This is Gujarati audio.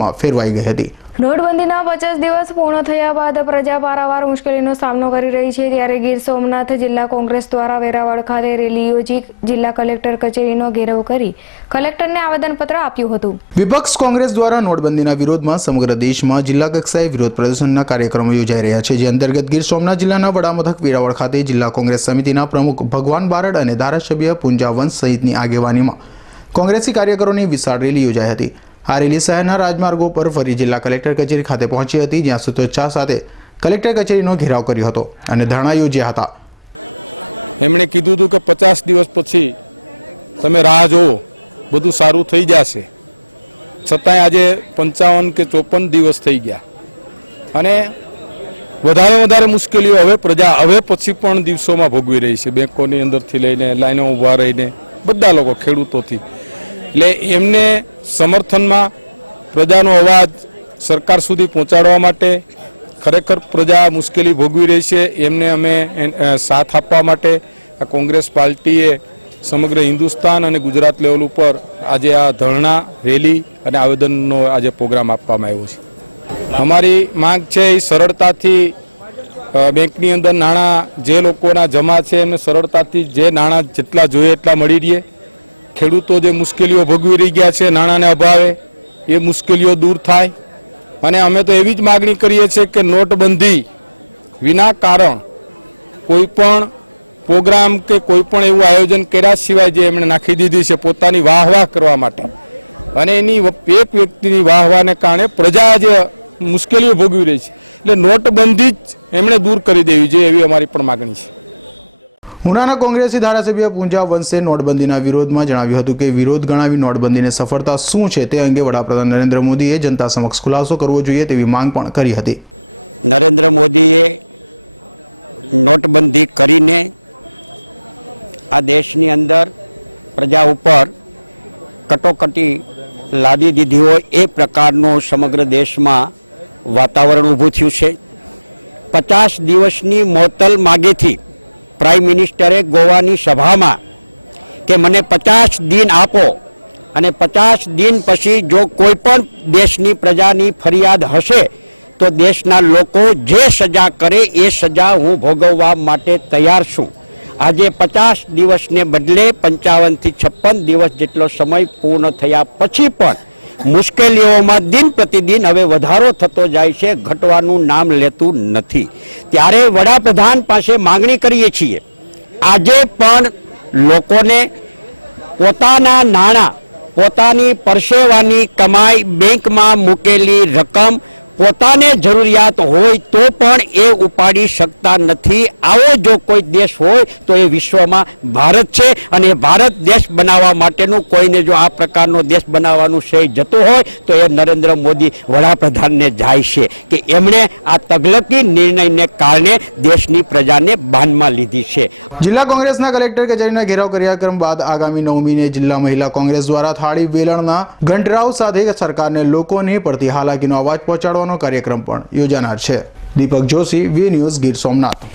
માં ફેરવાઈ ગઈ હતી। નોટબંધીના 50 દિવસ પૂર્ણ થયા બાદ પ્રજા પારાવાર મુશ્કેલીનો સામનો કરી રહી છે, ત્યારે ગીર સોમનાથ જિલ્લા કોંગ્રેસ દ્વારા વેરાવળ ખાતે રેલી યોજી જિલ્લા કલેક્ટર કચેરીનો ઘેરાવ કરી કલેક્ટરને આવેદનપત્ર આપ્યું હતું। વિપક્ષ કોંગ્રેસ દ્વારા નોટબંધીના વિરોધમાં સમગ્ર દેશમાં જિલ્લા કક્ષાએ વિરોધ પ્રદર્શનના કાર્યક્રમો યોજાઈ રહ્યા છે, જે અંતર્ગત ગીર સોમનાથ જિલ્લાના વડામથક વેરાવળ ખાતે જિલ્લા કોંગ્રેસ સમિતિના પ્રમુખ ભગવાન બારડ અને ધારાસભ્ય પૂંજા વંશ સહિતની આગેવાનીમાં કોંગ્રેસી કાર્યકરોની વિશાળ રેલી યોજાઈ હતી। આ રેલી શહેરના રાજમાર્ગો પર ફરી જિલ્લા કલેક્ટર કચેરી ખાતે પહોંચી હતી, જ્યાં સૂત્રોચ્ચાર સાથે કલેક્ટર કચેરીનો ઘેરાવ કર્યો હતો અને ધરણા યોજ્યા હતા। એમણે કીધું હતું કે 50 દિવસ પછી તમે રાહ જુઓ, બધું સારું થઈ જશે, છતાંય આજે 55 કે 54 દિવસ થઈ ગયા અને વધારે મુશ્કેલીઓ હવે પ્રજા હવે પછી પણ દિવસોમાં ભોગવી રહી છે। બેંકોની અંદરથી લઈને લાઈનો ઊભા રહીને બધા લોકો ખેડૂતોથી, એટલે એમને સમર્થનમાં પ્રજાનો અવાજ સરકાર સુધી પહોંચાડવા માટે ખરેખર પ્રજા મુશ્કેલી ભોગવી રહી છે, એમને અમે સાથ આપવા માટે આ કોંગ્રેસ પાર્ટીએ સમગ્ર હિન્દુસ્તાન અને ગુજરાત લેવલ ઉપર આજે આ ધરણા રેલી અને આવેદનનો આજે પ્રોગ્રામ આપવામાં આવ્યો છે। અમારી માંગ છે એ સરળતાથી બેંકની અંદર નાણાં જે લોકોના જમા છે એમને સરળતાથી જે નાણાં જેટલા જોઈએ એટલા મળી રહે, ખેડૂતો જે મુશ્કેલીઓ ભોગવી રહી ગયા છે નાણાંને અભાવે, એ મુશ્કેલીઓ દૂર થાય અને અમે તો એવી જ માગણી કરીએ છીએ કે નોટબંધી વિના કારણ કોઈ પણ પ્રોગ્રામ કે કોઈ પણ એવું આયોજન કર્યા સિવાય જે એમણે નાખી દીધી છે પોતાની વાહવાહ કરવા માટે, અને એની એક વ્યક્તિની વાહવાહને કારણે પ્રજા જે મુશ્કેલીઓ ભોગવી રહી છે, એટલે નોટબંધી જ એમણે દૂર કરી દેવી જોઈએ એવી અમારી પણ માગણી છે। ઉનાના કોંગ્રેસી ધારાસભ્ય પૂંજા વંશે નોટબંધીના વિરોધમાં જણાવ્યું હતું કે વિરોધ ગણાવી નોટબંધીની સફળતા શું છે તે અંગે વડાપ્રધાન નરેન્દ્ર મોદીએ જનતા સમક્ષ ખુલાસો કરવો જોઈએ તેવી માંગ પણ કરી હતી। નરેન્દ્ર મોદીએ નોટબંધી કરીને આ દેશની અંદર પ્રજા ઉપર કટોકટી લાદી દીધી હોય એ પ્રકારનું સમગ્ર દેશમાં વાતાવરણ ઊભું થયું છે। 50 દિવસની મોતલ માગેથી પ્રાઇમ મિનિસ્ટરે ગોવાની સભામાં કે મને 50 દિન આપો અને 50 દિન પછી જો કોઈ પણ દેશની પ્રજાની ફરિયાદ હશે તો દેશના લોકો જે સજા કરે એ સજા હું ભોગવવા માટે તૈયાર છું। આજે 50 દિવસને બદલે 55 થી 56 દિવસ જેટલો સમય પૂર્ણ થયા પછી પણ મુશ્કેલીઓમાં દિન પ્રતિદિન હવે વધારો થતો જાય છે, ઘટવાનું નામ લેતું નથી। ત્યારે વડાપ્રધાન પાસે માંગણી કરીએ છીએ, આજે પણ લોકોને પોતાના નાણાં, પોતાની પરસેવાની કમાઈ, બેંકમાં મૂકેલી રકમ પોતાને જરૂરિયાત હોય તો પણ એ ઉપાડી શકતા નથી। આવો જો કોઈ દેશ હોય તો એ વિશ્વમાં ભારત છે, અને ભારત દેશ બનાવવા માટેનું કોઈને જો આ પ્રકારનો દેશ બનાવવાનું શ્રેય જતો હોય તો એ નરેન્દ્ર મોદી વડાપ્રધાનને જાય છે કે એમણે આ તગલકી નિર્ણયને કારણે દેશની પ્રજાને બાનમાં લીધી છે। જિલ્લા કોંગ્રેસના કલેક્ટર કચેરીના ઘેરાવ કાર્યક્રમ બાદ આગામી 9મીને જિલ્લા મહિલા કોંગ્રેસ દ્વારા થાળી વેલણના ઘંટરાવ સાથે સરકારને લોકોને પડતી હાલાકીનો અવાજ પહોંચાડવાનો કાર્યક્રમ પણ યોજાનાર છે। દીપક જોશી, વી ન્યૂઝ, ગીર સોમનાથ।